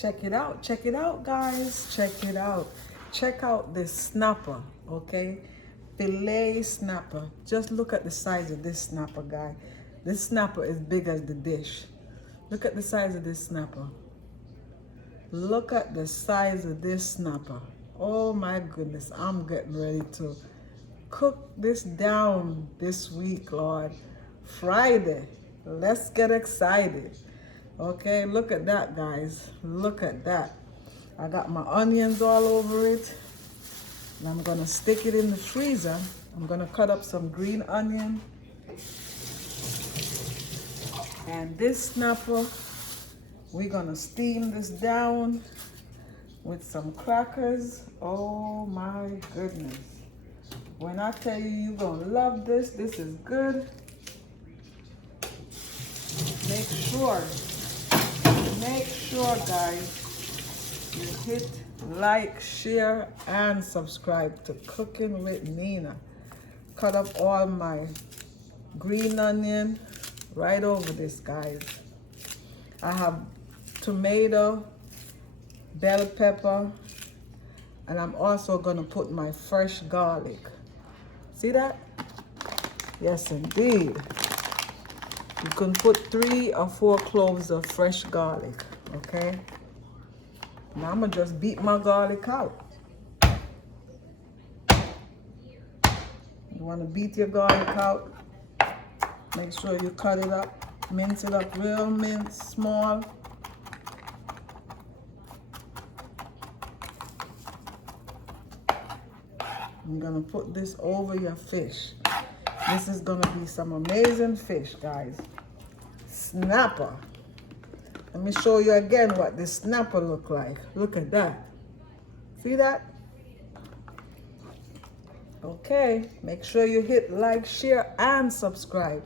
Check it out, guys. Check it out. Check out this snapper, okay? Fillet snapper. Just look at the size of this snapper, guy. This snapper is big as the dish. Look at the size of this snapper. Look at the size of this snapper. Oh my goodness, I'm getting ready to cook this down this week, Lord. Friday. Let's get excited. Okay, look at that, guys. Look at that. I got my onions all over it. And I'm gonna stick it in the freezer. I'm gonna cut up some green onion. And this snapper, we're gonna steam this down with some crackers. Oh my goodness. When I tell you you're gonna love this, this is good. Make sure guys, you hit like, share, and subscribe to Cooking with Nina. Cut up all my green onion right over this, guys. I have tomato, bell pepper, and I'm also gonna put my fresh garlic. See that? Yes, indeed. You can put 3 or 4 cloves of fresh garlic, okay? Now I'm gonna just beat my garlic out. You wanna beat your garlic out. Make sure you cut it up, mince it up real small. I'm gonna put this over your fish. This is gonna be some amazing fish, guys. Snapper. Let me show you again what this snapper look like. Look at that. See that? Okay, make sure you hit like, share, and subscribe.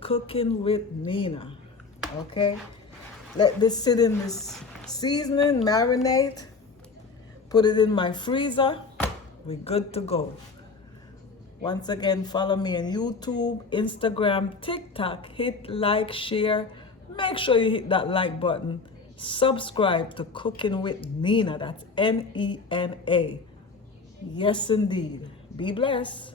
Cooking with Nina. Okay? Let this sit in this seasoning, marinate. Put it in my freezer. We're good to go. Once again, follow me on YouTube, Instagram, TikTok. Hit like, share. Make sure you hit that like button. Subscribe to Cooking with Nina. That's Nena. Yes, indeed. Be blessed.